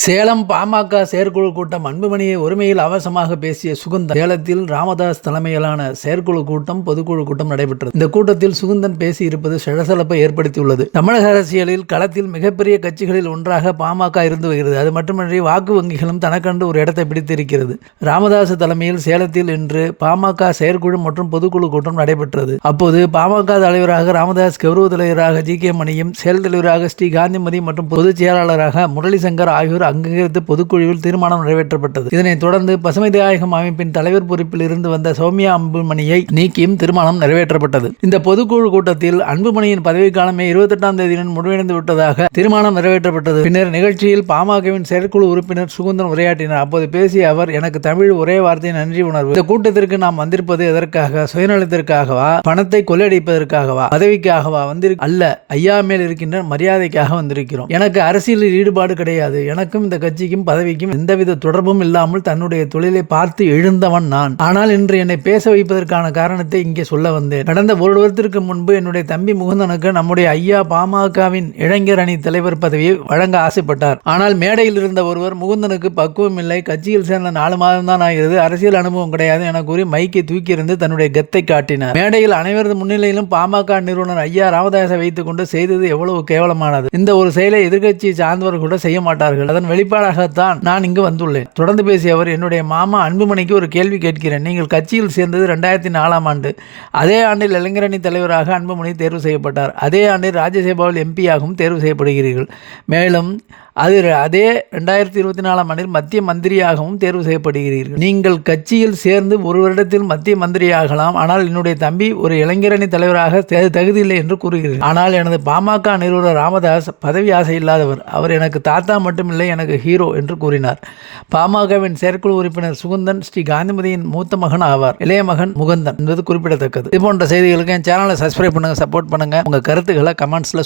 சேலம் பாமக செயற்குழு கூட்டம் அன்புமணியை ஒருமையில் அவசமாக பேசிய சுகுந்தன். சேலத்தில் ராமதாஸ் தலைமையிலான செயற்குழு கூட்டம் பொதுக்குழு கூட்டம் நடைபெற்றது. இந்த கூட்டத்தில் சுகுந்தன் பேசியிருப்பது சலசலப்பை ஏற்படுத்தியுள்ளது. தமிழக அரசியலில் களத்தில் மிகப்பெரிய கட்சிகளில் ஒன்றாக பாமக இருந்து வருகிறது. அது மட்டுமின்றி வாக்கு வங்கிகளும் தனக்கண்டு ஒரு இடத்தை பிடித்திருக்கிறது. ராமதாஸ் தலைமையில் சேலத்தில் இன்று பாமக செயற்குழு மற்றும் பொதுக்குழு கூட்டம் நடைபெற்றது. அப்போது பாமக தலைவராக ராமதாஸ் கௌரவ தலைவராக ஜி கே மணியும் செயல் தலைவராக ஸ்ரீ காந்திமதி மற்றும் பொதுச் செயலாளராக முரளிசங்கர் ஆகியோர் தலைவர் அங்கீகரித்த பொதுக்குழுவில் தீர்மானம் நிறைவேற்றப்பட்டது. இதனைத் தொடர்ந்து பசுமை தியாயகம் அமைப்பின் தலைவர் பொறுப்பில் இருந்து வந்த சௌமியா அன்புமணியை நீக்கியும் தீர்மானம் நிறைவேற்றப்பட்டது. இந்த பொதுக்குழு கூட்டத்தில் அன்புமணியின் பதவிக்காலமே இருபத்தெட்டாம் தேதியுடன் முடிவடைந்து விட்டதாக தீர்மானம் நிறைவேற்றப்பட்டது. பின்னர் நிகழ்ச்சியில் பாமகவின் செயற்குழு உறுப்பினர் சுகுந்தன் உரையாற்றினார். அப்போது பேசிய அவர் எனக்கு தமிழ் ஒரே வார்த்தை நன்றி உணர்வு. இந்த கூட்டத்திற்கு நாம் வந்திருப்பது எதற்காக? சுயநலத்திற்காகவா? பணத்தை கொள்ளையடிப்பதற்காகவா? பதவிக்காகவா வந்திரு அல்ல ஐயா மேல் இருக்கின்ற மரியாதைக்காக வந்திருக்கிறோம். எனக்கு அரசியலில் ஈடுபாடு கிடையாது. எனக்கு எனக்கும் இந்த கட்சிக்கும் பதவிக்கும் எந்தவித தொடர்பும் இல்லாமல் தன்னுடைய தொழிலை பார்த்து எழுந்தவன் நான். ஆனால் இன்று என்னை பேச வைப்பதற்கான காரணத்தை இங்கே சொல்ல வந்தேன். கடந்த ஒரு வருடத்திற்கு முன்பு என்னுடைய தம்பி முகுந்தனுக்கு நம்முடைய ஐயா பாமகவின் இளைஞர் அணி தலைவர் பதவியை வழங்க ஆசைப்பட்டார். ஆனால் மேடையில் இருந்த ஒருவர் முகுந்தனுக்கு பக்குவம் இல்லை கட்சியில் சேர்ந்த நாலு மாதம் தான் ஆகிறது அரசியல் அனுபவம் கிடையாது என கூறி மைக்கை தூக்கி இருந்து தன்னுடைய கத்தை காட்டினார். மேடையில் அனைவரது முன்னிலையிலும் பாமக நிறுவனர் ஐயா ராமதாசை வைத்துக் கொண்டு செய்தது எவ்வளவு கேவலமானது. இந்த ஒரு செயலை எதிர்க்கட்சியை சார்ந்தவர்கள் கூட செய்ய மாட்டார்கள். அதன் வெளிப்பாடாகத்தான் நான் இங்கு வந்துள்ளேன். தொடர்ந்து பேசிய அவர் என்னுடைய மாமா அன்புமணிக்கு ஒரு கேள்வி கேட்கிறேன். நீங்கள் கட்சியில் சேர்ந்தது ரெண்டாயிரத்தி நாலாம் ஆண்டு. அதே ஆண்டில் இளைஞரணி தலைவராக அன்புமணி தேர்வு செய்யப்பட்டார். அதே ஆண்டில் ராஜ்யசபாவில் எம்பியாகவும் தேர்வு செய்யப்படுகிறீர்கள். மேலும் அது அதே ரெண்டாயிரத்தி இருபத்தி நாலாம் ஆண்டில் மத்திய மந்திரியாகவும் தேர்வு செய்யப்படுகிறீர்கள். நீங்கள் கட்சியில் சேர்ந்து ஒரு வருடத்தில் மத்திய மந்திரியாகலாம். ஆனால் என்னுடைய தம்பி ஒரு இளைஞரணி தலைவராக தகுதியில்லை என்று கூறுகிறீர்கள். ஆனால் எனது பாமக நிறுவனர் ராமதாஸ் பதவி ஆசை இல்லாதவர். அவர் எனக்கு தாத்தா மட்டுமில்லை எனக்கு ஹீரோ என்று கூறினார். பாமகவின் செயற்குழு உறுப்பினர் சுகுந்தன் ஸ்ரீ காந்திமதியின் மூத்த மகன் ஆவார். இளைய மகன் முகந்தன் என்பது குறிப்பிடத்தக்கது. இது போன்ற செய்திகளுக்கு என் சேனலை சப்ஸ்கிரைப் பண்ணுங்க சப்போர்ட் பண்ணுங்க. உங்க கருத்துக்களை கமெண்ட்ஸ்ல